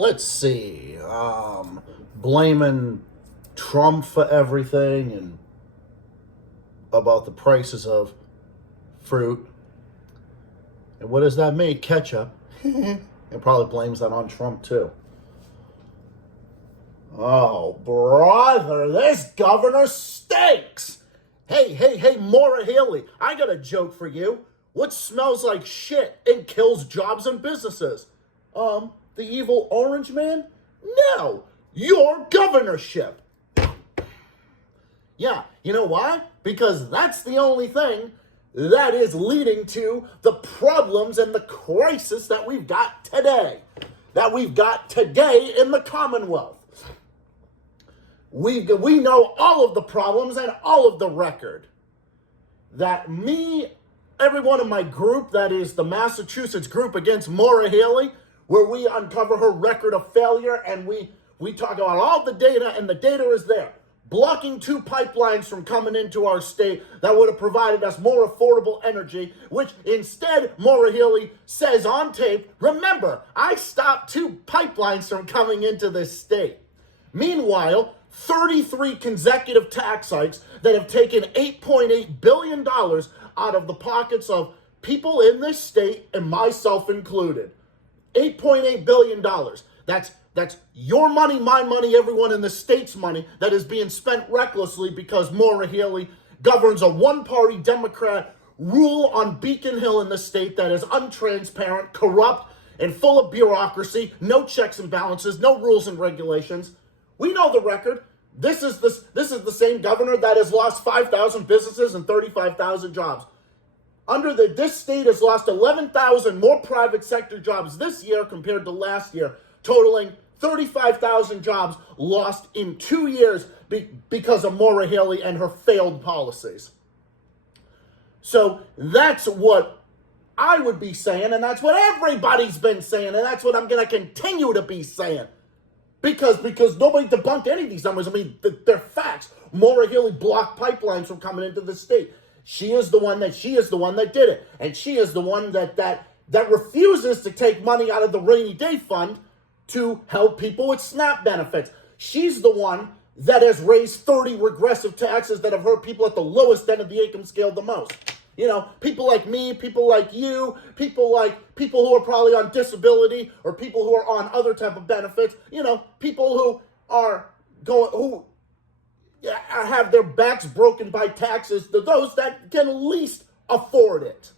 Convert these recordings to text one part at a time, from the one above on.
let's see, blaming Trump for everything and about the prices of fruit. And what does that mean? Ketchup. And probably blames that on Trump too. Oh, brother, this governor stinks. Hey, Maura Healey, I got a joke for you. What smells like shit and kills jobs and businesses? The evil orange man? No, your governorship. Yeah, you know why? Because that's the only thing that is leading to the problems and the crisis that we've got today. In the Commonwealth. We know all of the problems and all of the record. That everyone in my group, that is the Massachusetts group against Maura Healey, where we uncover her record of failure and we talk about all the data, and the data is there. Blocking 2 pipelines from coming into our state that would have provided us more affordable energy, which instead Maura Healey says on tape, remember, I stopped 2 pipelines from coming into this state. Meanwhile, 33 consecutive tax hikes that have taken $8.8 billion out of the pockets of people in this state, and myself included. $8.8 billion. That's your money, my money, everyone in the state's money that is being spent recklessly because Maura Healey governs a one-party Democrat rule on Beacon Hill in the state that is untransparent, corrupt, and full of bureaucracy, no checks and balances, no rules and regulations. We know the record. This is the same governor that has lost 5,000 businesses and 35,000 jobs. This state has lost 11,000 more private sector jobs this year compared to last year, totaling 35,000 jobs lost in 2 years because of Maura Healey and her failed policies. So that's what I would be saying, and that's what everybody's been saying, and that's what I'm going to continue to be saying. Because nobody debunked any of these numbers. I mean, they're facts. Maura Healey blocked pipelines from coming into the state. She is the one that did it. And she is the one that refuses to take money out of the rainy day fund to help people with SNAP benefits. She's the one that has raised 30 regressive taxes that have hurt people at the lowest end of the income scale the most. You know, people like me, people like you, people who are probably on disability or people who are on other type of benefits, you know, people who have their backs broken by taxes, those that can least afford it.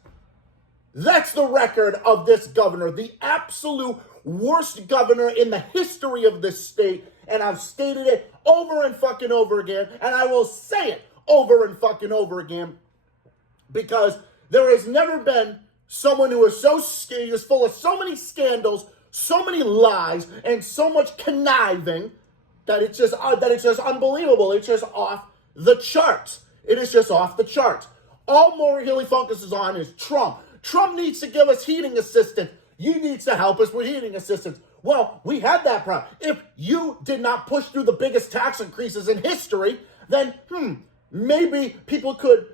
That's the record of this governor, the absolute worst governor in the history of this state, and I've stated it over and fucking over again, and I will say it over and fucking over again, because there has never been someone who is is full of so many scandals, so many lies, and so much conniving that it's just unbelievable. It's just off the charts. It is just off the charts. All Maura Healey focuses on is Trump. Trump needs to give us heating assistance. You need to help us with heating assistance. Well, we had that problem. If you did not push through the biggest tax increases in history, then maybe people could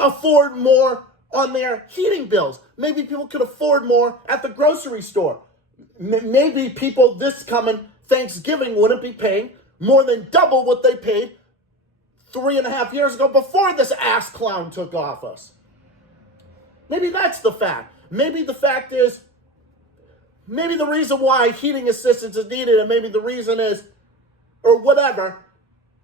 afford more on their heating bills. Maybe people could afford more at the grocery store. Maybe people this coming Thanksgiving wouldn't be paying more than double what they paid 3.5 years ago before this ass clown took office. Maybe that's the fact. Maybe the fact is, maybe the reason why heating assistance is needed, and maybe the reason is, or whatever,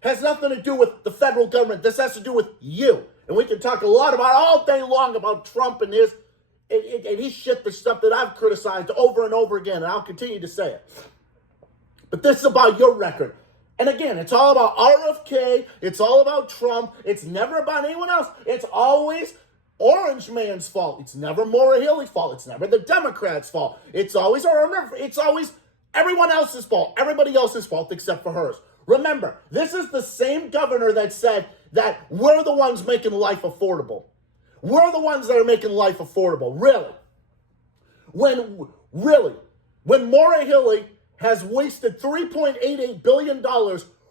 has nothing to do with the federal government. This has to do with you. And we can talk a lot about all day long about Trump and his shit, the stuff that I've criticized over and over again, and I'll continue to say it. But this is about your record. And again, it's all about RFK. It's all about Trump. It's never about anyone else. It's always Orange Man's fault. It's never Maura Healey's fault. It's never the Democrats' fault. It's always everyone else's fault. Everybody else's fault except for hers. Remember, this is the same governor that said that we're the ones making life affordable. We're the ones that are making life affordable. Really. When Maura Healey has wasted $3.88 billion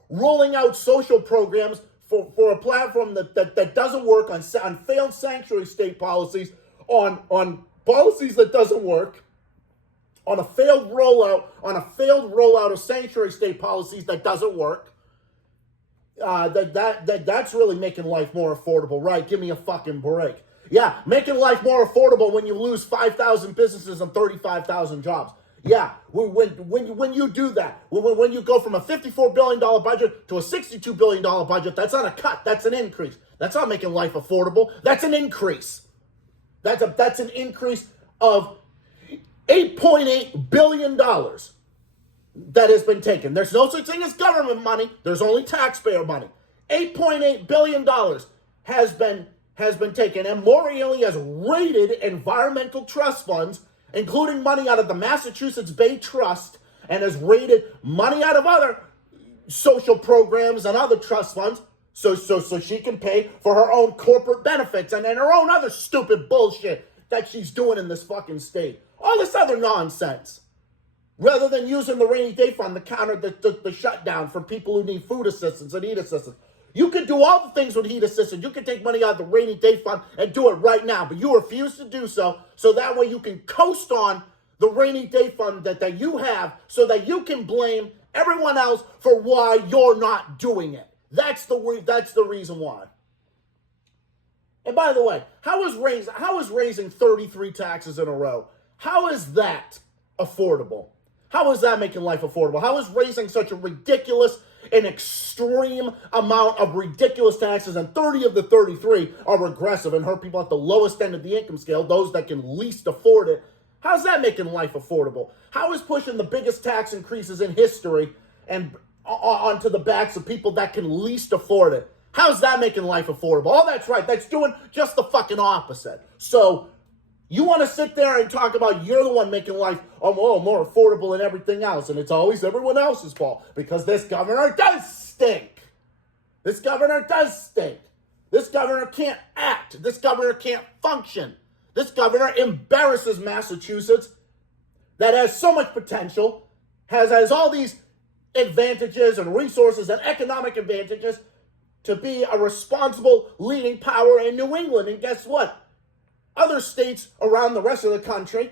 rolling out social programs for a platform that doesn't work, on failed sanctuary state policies, on policies that doesn't work, on a failed rollout of sanctuary state policies that doesn't work. That's really making life more affordable, right? Give me a fucking break. Yeah, making life more affordable when you lose 5,000 businesses and 35,000 jobs. Yeah, when you do that, when you go from a $54 billion budget to a $62 billion budget, that's not a cut, that's an increase. That's not making life affordable, that's an increase. That's an increase of $8.8 billion that has been taken. There's no such thing as government money, there's only taxpayer money. $8.8 billion has been taken, and Maura Healey has raided environmental trust funds, including money out of the Massachusetts Bay Trust, and has raided money out of other social programs and other trust funds so she can pay for her own corporate benefits and her own other stupid bullshit that she's doing in this fucking state. All this other nonsense. Rather than using the rainy day fund to counter the shutdown for people who need food assistance and heat assistance. You can do all the things with heat assistance. You can take money out of the rainy day fund and do it right now, but you refuse to do so that way you can coast on the rainy day fund that you have so that you can blame everyone else for why you're not doing it. That's the reason why. And by the way, how is raising 33 taxes in a row? How is that affordable? How is that making life affordable? How is raising such a ridiculous and extreme amount of ridiculous taxes, and 30 of the 33 are regressive and hurt people at the lowest end of the income scale, those that can least afford it? How's that making life affordable? How is pushing the biggest tax increases in history and onto the backs of people that can least afford it? How's that making life affordable? Oh, that's right. That's doing just the fucking opposite. So you want to sit there and talk about you're the one making life more affordable and everything else, and it's always everyone else's fault because this governor does stink. This governor does stink. This governor can't act. This governor can't function. This governor embarrasses Massachusetts that has so much potential, has all these advantages and resources and economic advantages to be a responsible leading power in New England. And guess what? Other states around the rest of the country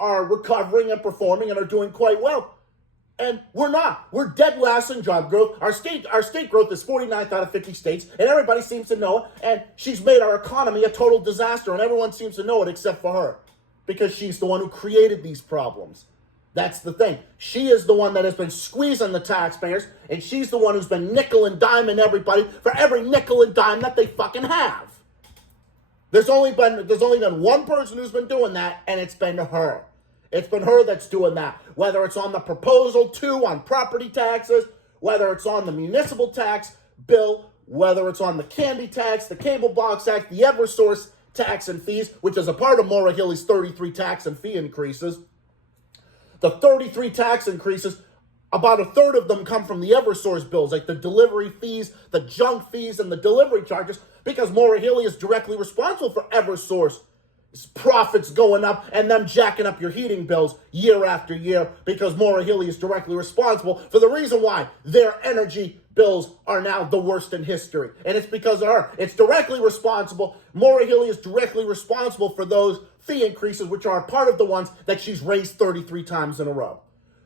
are recovering and performing and are doing quite well. And we're not. We're dead last in job growth. Our state growth is 49th out of 50 states, and everybody seems to know it. And she's made our economy a total disaster, and everyone seems to know it except for her, because she's the one who created these problems. That's the thing. She is the one that has been squeezing the taxpayers, and she's the one who's been nickel and diming everybody for every nickel and dime that they fucking have. There's only been one person who's been doing that, and it's been her. It's been her that's doing that. Whether it's on the proposal 2 on property taxes, whether it's on the municipal tax bill, whether it's on the candy tax, the cable box tax, the Eversource tax and fees, which is a part of Maura Healey's 33 tax and fee increases. The 33 tax increases, about a third of them come from the Eversource bills, like the delivery fees, the junk fees, and the delivery charges, because Maura Healey is directly responsible for Eversource profits going up and them jacking up your heating bills year after year, because Maura Healey is directly responsible for the reason why their energy bills are now the worst in history. And it's because of her. It's directly responsible. Maura Healey is directly responsible for those fee increases, which are part of the ones that she's raised 33 times in a row.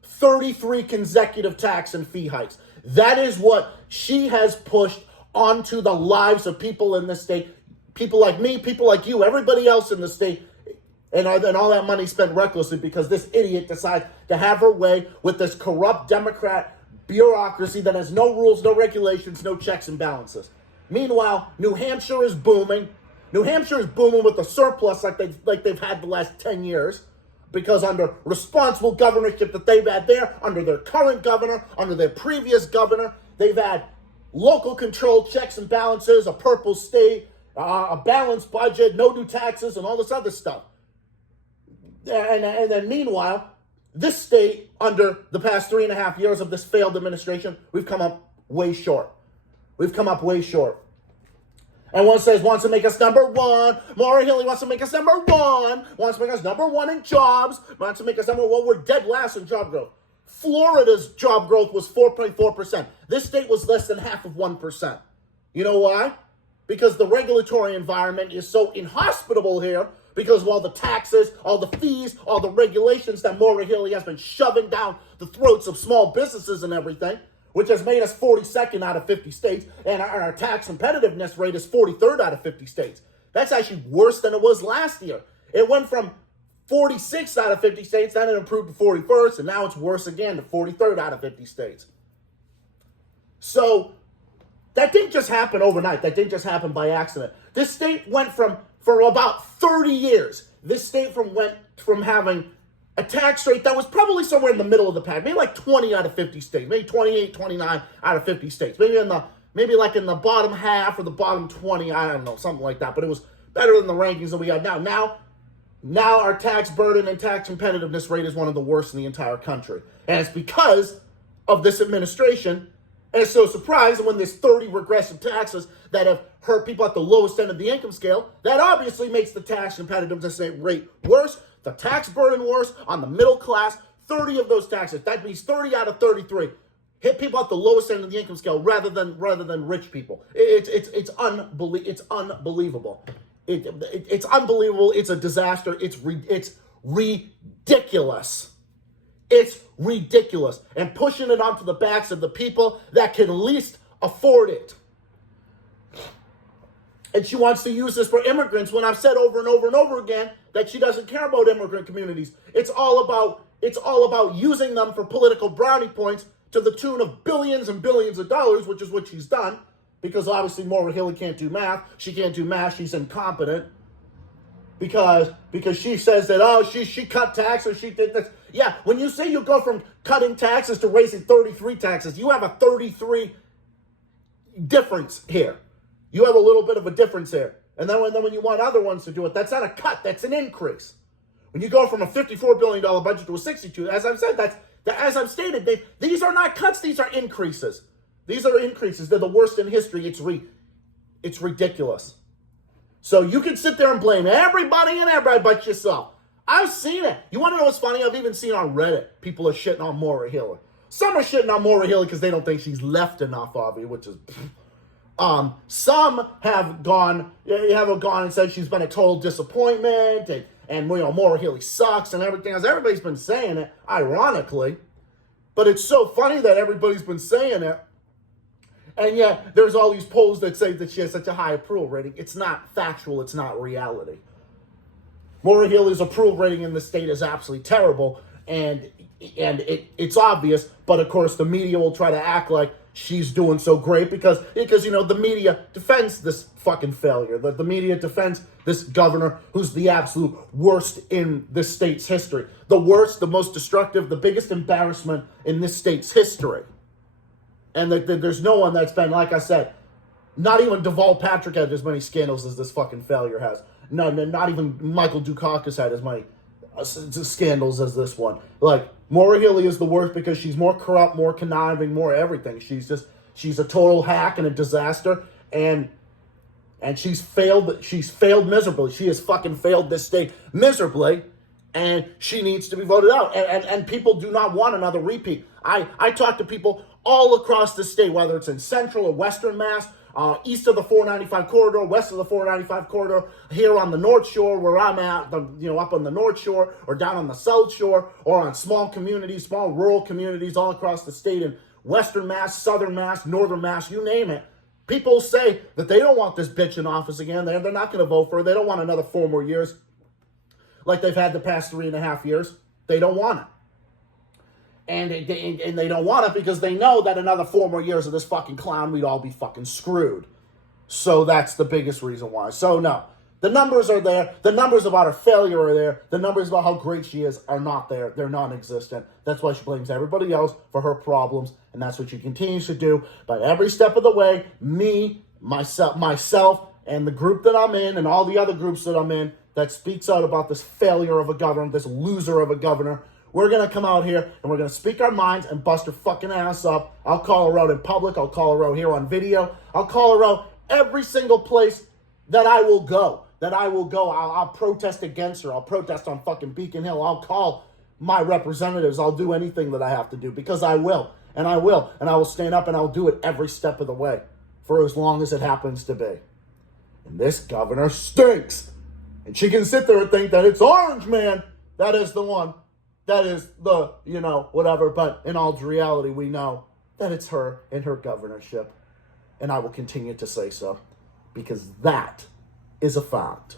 33 consecutive tax and fee hikes. That is what she has pushed onto the lives of people in this state. People like me, people like you, everybody else in the state, and all that money spent recklessly because this idiot decides to have her way with this corrupt Democrat bureaucracy that has no rules, no regulations, no checks and balances. Meanwhile, New Hampshire is booming. New Hampshire is booming with a surplus like they've had the last 10 years. Because under responsible governorship that they've had there, under their current governor, under their previous governor, they've had local control, checks and balances, a purple state, a balanced budget, no new taxes, and all this other stuff. And then meanwhile, this state, under the past 3.5 years of this failed administration, we've come up way short. We've come up way short. And one says, wants to make us number one. Maura Healey wants to make us number one. Wants to make us number one in jobs. Wants to make us number one. We're dead last in job growth. Florida's job growth was 4.4%. This state was less than half of 1%. You know why? Because the regulatory environment is so inhospitable here because of all the taxes, all the fees, all the regulations that Maura Healey has been shoving down the throats of small businesses and everything, which has made us 42nd out of 50 states, and our tax competitiveness rate is 43rd out of 50 states. That's actually worse than it was last year. It went from 46 out of 50 states, then it improved to 41st, and now it's worse again to 43rd out of 50 states. So that didn't just happen overnight. That didn't just happen by accident. This state went for about 30 years, this state went from having a tax rate that was probably somewhere in the middle of the pack, maybe like 20 out of 50 states, maybe 28, 29 out of 50 states, maybe like in the bottom half or the bottom 20, I don't know, something like that. But it was better than the rankings that we got now. Now our tax burden and tax competitiveness rate is one of the worst in the entire country. And it's because of this administration. And it's so surprising when there's 30 regressive taxes that have hurt people at the lowest end of the income scale, that obviously makes the tax competitiveness rate worse, the tax burden worse on the middle class. 30 of those taxes, that means 30 out of 33 hit people at the lowest end of the income scale rather than rich people. It's unbelievable. It's unbelievable. It's a disaster. It's ridiculous. It's ridiculous. And pushing it onto the backs of the people that can least afford it. And she wants to use this for immigrants when I've said over and over and over again that she doesn't care about immigrant communities. It's all about using them for political brownie points to the tune of billions and billions of dollars, which is what she's done. Because obviously Maura Healey can't do math. She can't do math. She's incompetent. Because she says that, she cut taxes, she did this. Yeah, when you say you go from cutting taxes to raising 33 taxes, you have a 33 difference here. You have a little bit of a difference here. And then when you want other ones to do it, that's not a cut, that's an increase. When you go from a $54 billion budget to a 62, as I've said, as I've stated, these are not cuts, these are increases. These are increases. They're the worst in history. It's ridiculous. So you can sit there and blame everybody but yourself. I've seen it. You want to know what's funny? I've even seen on Reddit, people are shitting on Maura Healey. Some are shitting on Maura Healey because they don't think she's left enough of it, which is... Some have gone and said she's been a total disappointment, and Maura Healey sucks and everything else. Everybody's been saying it, ironically. But it's so funny that everybody's been saying it. And yet, there's all these polls that say that she has such a high approval rating. It's not factual. It's not reality. Maura Healey's approval rating in the state is absolutely terrible, and it's obvious. But of course, the media will try to act like she's doing so great because the media defends this fucking failure. The media defends this governor who's the absolute worst in this state's history. The worst, the most destructive, the biggest embarrassment in this state's history. And there's no one that's been, like I said, not even Deval Patrick had as many scandals as this fucking failure has. No, not even Michael Dukakis had as many scandals as this one. Like, Maura Healey is the worst because she's more corrupt, more conniving, more everything. She's a total hack and a disaster, and she's failed miserably. She has fucking failed this state miserably, and she needs to be voted out. And people do not want another repeat. I talk to people all across the state, whether it's in central or western Mass, east of the 495 corridor, west of the 495 corridor, here on the North Shore where I'm at, up on the North Shore, or down on the South Shore, or on small communities, small rural communities all across the state in western Mass, southern Mass, northern Mass, you name it. People say that they don't want this bitch in office again. They're not going to vote for her. They don't want another 4 more years like they've had the past 3.5 years. They don't want it. And they don't want it because they know that another 4 more years of this fucking clown, we'd all be fucking screwed. So that's the biggest reason why. So no, the numbers are there. The numbers about her failure are there. The numbers about how great she is are not there. They're non-existent. That's why she blames everybody else for her problems. And that's what she continues to do. But every step of the way, myself, and the group that I'm in, and all the other groups that I'm in, that speaks out about this failure of a governor, this loser of a governor, we're going to come out here and we're going to speak our minds and bust her fucking ass up. I'll call her out in public. I'll call her out here on video. I'll call her out every single place that I will go. I'll protest against her. I'll protest on fucking Beacon Hill. I'll call my representatives. I'll do anything that I have to do because I will. And I will. And I will stand up and I'll do it every step of the way for as long as it happens to be. And this governor stinks. And she can sit there and think that it's Orange Man that is the one, that is the, whatever. But in all reality, we know that it's her and her governorship. And I will continue to say so, because that is a fact.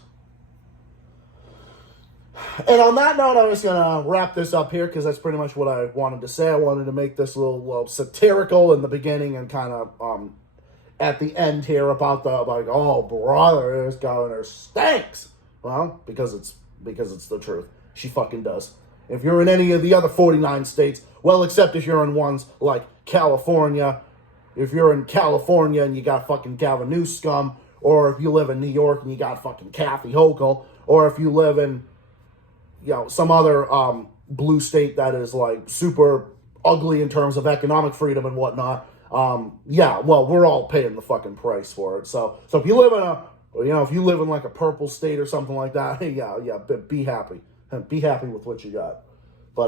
And on that note, I'm just going to wrap this up here, because that's pretty much what I wanted to say. I wanted to make this a little satirical in the beginning and kind of at the end here about the, like, oh, brother, this governor stinks. Well, because it's the truth. She fucking does. If you're in any of the other 49 states, well, except if you're in ones like California, if you're in California and you got fucking Gavin Newsom, or if you live in New York and you got fucking Kathy Hochul, or if you live in, some other blue state that is like super ugly in terms of economic freedom and whatnot, we're all paying the fucking price for it. So if you live in like a purple state or something like that, be happy. Be happy with what you got. But,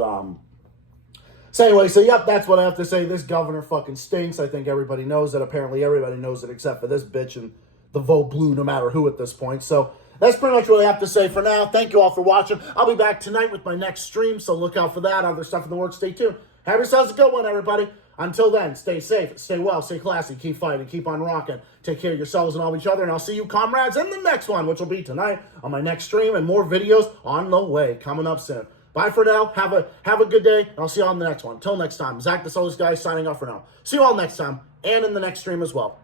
so anyway, that's what I have to say. This governor fucking stinks. I think everybody knows that. Apparently everybody knows it except for this bitch and the vote blue no matter who at this point. So that's pretty much what I have to say for now. Thank you all for watching. I'll be back tonight with my next stream, so look out for that. Other stuff in the works. Stay tuned. Have yourselves a good one, everybody. Until then, stay safe, stay well, stay classy, keep fighting, keep on rocking. Take care of yourselves and all each other, and I'll see you, comrades, in the next one, which will be tonight on my next stream, and more videos on the way, coming up soon. Bye for now. Have a good day, and I'll see you on the next one. Until next time, Zach the Soulless Guy signing off for now. See you all next time, and in the next stream as well.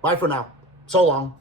Bye for now. So long.